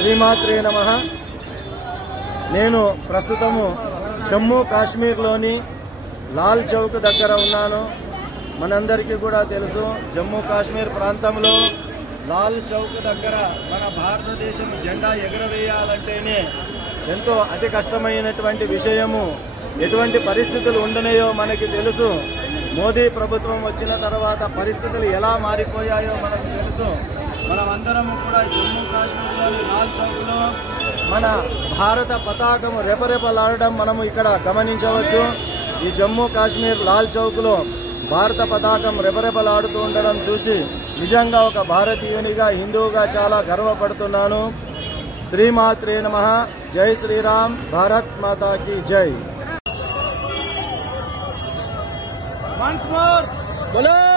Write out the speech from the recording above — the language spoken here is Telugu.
శ్రీమాత్రే నమః. నేను ప్రస్తుతము జమ్మూ కాశ్మీర్లోని లాల్ చౌక్ దగ్గర ఉన్నాను. మనందరికీ కూడా తెలుసు, జమ్మూ కాశ్మీర్ ప్రాంతంలో లాల్ చౌక్ దగ్గర మన భారతదేశం జెండా ఎగరవేయాలంటేనే ఎంతో అతి కష్టమైనటువంటి విషయము. ఎటువంటి పరిస్థితులు ఉండనాయో మనకి తెలుసు. మోదీ ప్రభుత్వం వచ్చిన తర్వాత పరిస్థితులు ఎలా మారిపోయాయో మనకు తెలుసు. మనమందరము కూడా జమ్మూ కాశ్మీర్లోని లాల్ చౌక్లో మన భారత పతాకము రెపరెపలాడడం మనము ఇక్కడ గమనించవచ్చు. ఈ జమ్మూ కాశ్మీర్ లాల్ చౌక్లో భారత పతాకం రెపరెపలాడుతూ ఉండడం చూసి నిజంగా ఒక భారతీయునిగా, హిందువుగా చాలా గర్వపడుతున్నాను. శ్రీమాత్రే నమః. జై శ్రీరామ్. భారత్ మాతా కీ జై. Once more,